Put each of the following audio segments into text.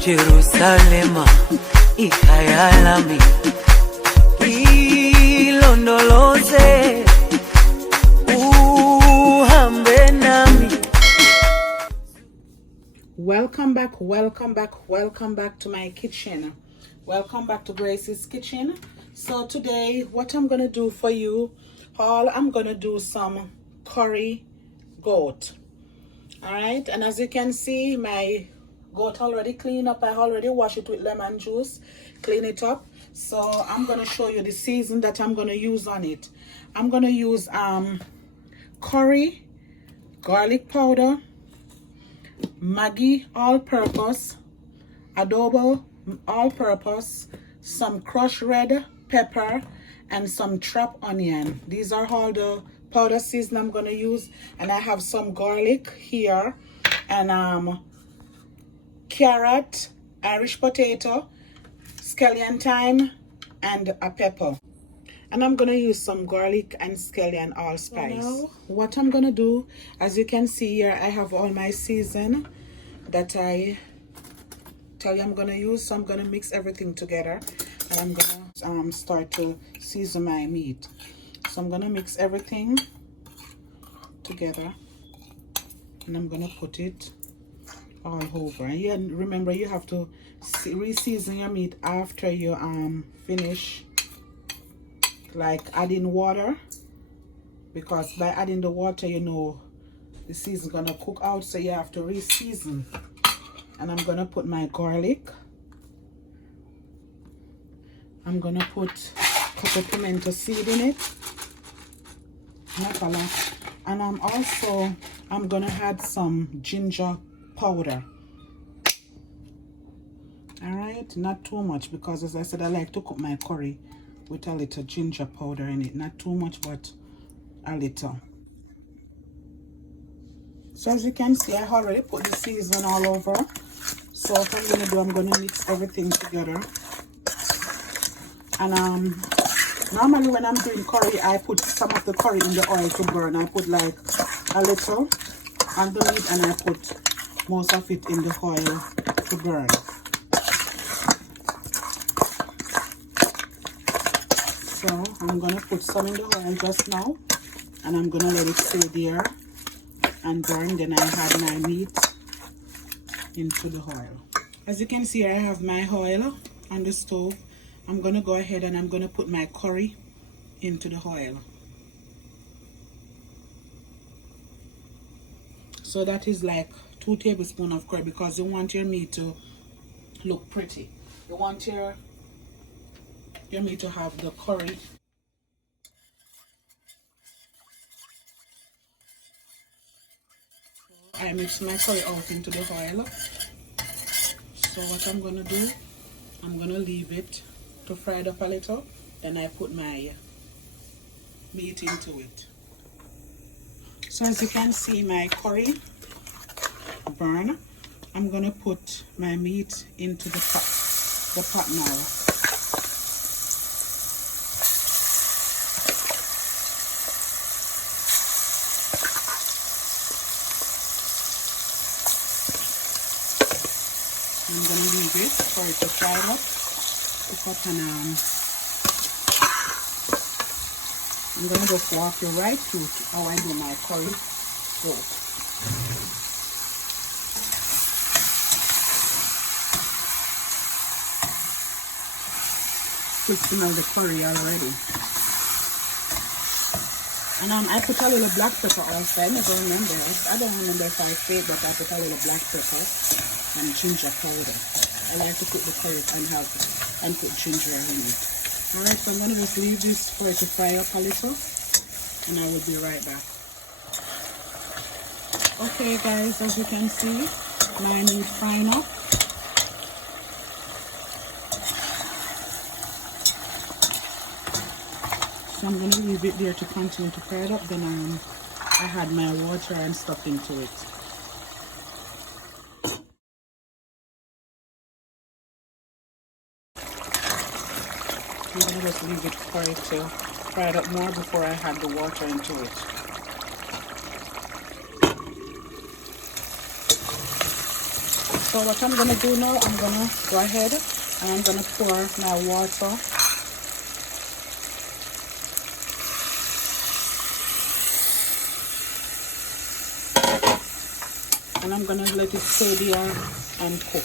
Jerusalema ikhaya lami ilondoloze uhambe nami. Welcome back to my kitchen. Welcome back to Grace's kitchen. So today what I'm gonna do for you all, I'm gonna do some curry goat. All right, and as you can see, my goat already cleaned up. I already washed it with lemon juice, clean it up. So I'm gonna show you the season that I'm gonna use on it. I'm gonna use curry, garlic powder, Maggi All Purpose, Adobo All Purpose, some crushed red pepper, and some chopped onion. These are all the powder season I'm gonna use, and I have some garlic here, and carrot, Irish potato, scallion thyme, and a pepper. And I'm gonna use some garlic and scallion allspice. So now what I'm gonna do, as you can see here, I have all my season that I tell you I'm gonna use. So I'm gonna mix everything together, and I'm gonna start to season my meat. So I'm gonna mix everything together, and I'm gonna put it all over. And yeah, remember, you have to re-season your meat after you finish, like adding water, because by adding the water, you know the season's gonna cook out, so you have to re-season. And I'm gonna put my garlic. I'm gonna put a couple pimento seed in it, not a lot. And I'm gonna add some ginger powder. All right, not too much, because as I said, I like to cook my curry with a little ginger powder in it. Not too much, but a little. So as you can see, I already put the season all over. So what I'm gonna do, I'm gonna mix everything together. And normally when I'm doing curry, I put some of the curry in the oil to burn. I put like a little on the meat, and I put most of it in the oil to burn. So I'm gonna put some in the oil just now, and I'm gonna let it stay there and burn. Then I add my meat into the oil. As you can see, I have my oil on the stove. I'm gonna go ahead and I'm gonna put my curry into the oil. So that is like 2 tablespoons of curry, because you want your meat to look pretty. You want your meat to have the curry. I mix my curry out into the oil. So what I'm gonna do, I'm gonna leave it to fry it up a little. Then I put my meat into it. So as you can see, my curry burn. I'm gonna put my meat into the pot now. I'm gonna leave it for it to fry up. And I'm gonna just walk you right through how I do my curry goat. You smell the curry already. And I put a little black pepper also. I never remember it. I don't remember if I said, but I put a little black pepper and ginger powder. I like to cook the curry and put ginger in it. Alright, so I'm going to just leave this for it to fry up a little, and I will be right back. Okay guys, as you can see, my meat frying up. So I'm going to leave it there to continue to fry it up. Then I had my water and stuff into it. I'm going to just leave it for it to fry it up more before I add the water into it. So what I'm gonna do now, I'm gonna go ahead and I'm gonna pour my water. And I'm gonna let it stay there and cook.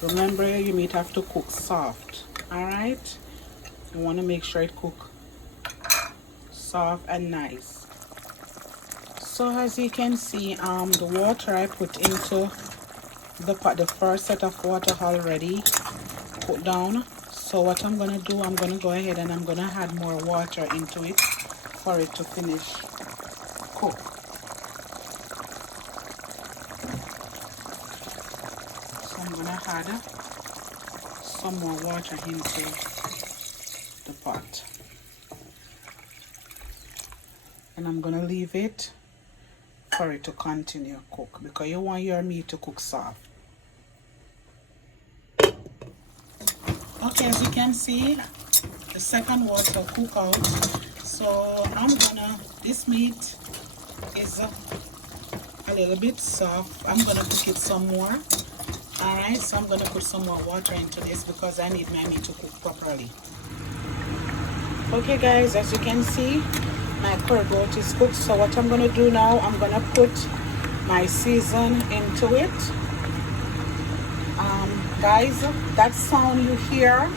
Remember, you might have to cook soft. Alright? You wanna make sure it cook soft and nice. So as you can see, the water I put into the pot, the first set of water already put down. So what I'm gonna do, I'm gonna go ahead and I'm gonna add more water into it for it to finish cook. So I'm gonna add some more water into the pot, and I'm gonna leave it for it to continue cook because you want your meat to cook soft. Okay, as you can see, the second water cook out. So I'm gonna, this meat is a little bit soft. I'm gonna cook it some more. Alright, so I'm gonna put some more water into this because I need my meat to cook properly. Okay guys, as you can see, my curry goat is cooked. So what I'm gonna do now, I'm gonna put my season into it. Guys, that sound you hear,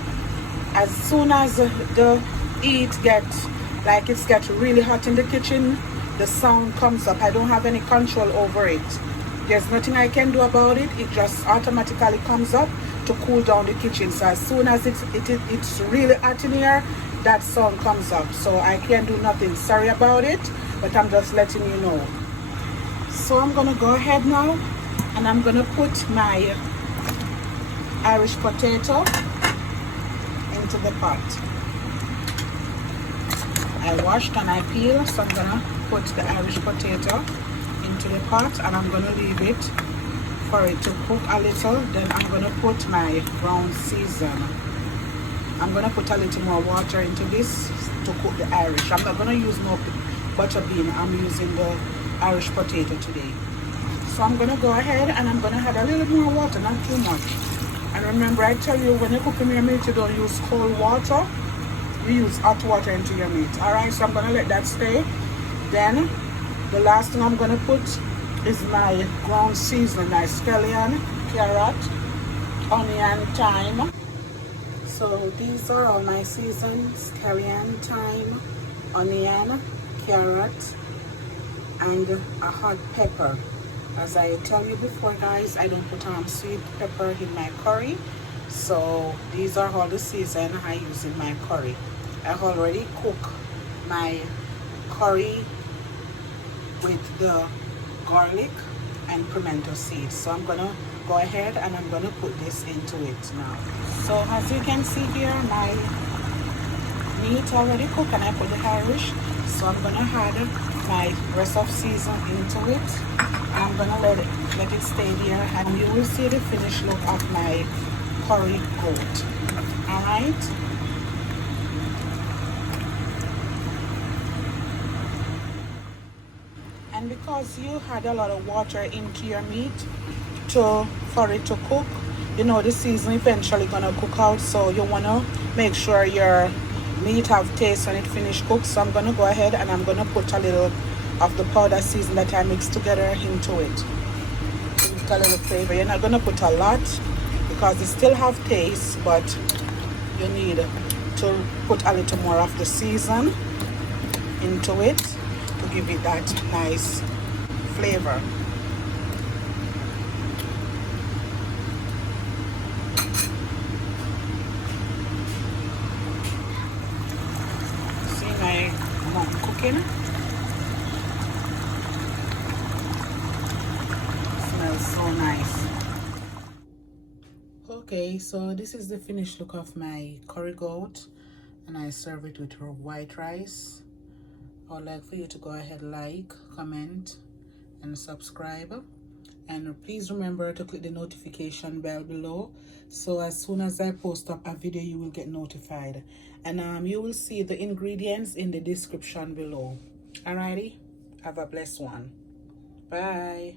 as soon as the heat gets, like it's get really hot in the kitchen, the sound comes up. I don't have any control over it. There's nothing I can do about it. It just automatically comes up to cool down the kitchen. So as soon as it's really hot in here, that sound comes up. So I can't do nothing. Sorry about it, but I'm just letting you know. So I'm gonna go ahead now and I'm gonna put my Irish potato into the pot. I washed and I peeled, so I'm gonna put the Irish potato into the pot and I'm gonna leave it for it to cook a little. Then I'm gonna put my brown season. I'm gonna put a little more water into this to cook the Irish. I'm not gonna use no butter bean. I'm using the Irish potato today. So I'm gonna go ahead and I'm gonna add a little more water, not too much. And remember, I tell you, when you're cooking your meat, you don't use cold water. You use hot water into your meat. Alright, so I'm gonna let that stay. Then the last thing I'm gonna put is my ground season, my scallion, carrot, onion, thyme. So these are all my seasons: scallion, thyme, onion, carrot, and a hot pepper. As I tell you before guys, I don't put sweet pepper in my curry. So these are all the season I use in my curry. I already cook my curry with the garlic and Primento Seeds. So I'm gonna go ahead and I'm gonna put this into it now. So as you can see here, my meat already cooked and I put the Irish. So I'm gonna add my rest of season into it. I'm gonna let it stay there and you will see the finished look of my curry goat. Alright. And because you had a lot of water into your meat for it to cook, you know the season eventually gonna cook out, so you wanna make sure your meat have taste when it finish cooked. So I'm gonna go ahead and I'm gonna put a little of the powder season that I mixed together into it. A little flavor. You're not gonna put a lot because it still have taste, but you need to put a little more of the season into it to give it that nice flavor. See my mom cooking. Smells so nice. Okay, so this is the finished look of my curry goat and I serve it with white rice. I would like for you to go ahead, like, comment and subscribe, and please remember to click the notification bell below, so as soon as I post up a video you will get notified, and you will see the ingredients in the description below. Alrighty, have a blessed one. Bye.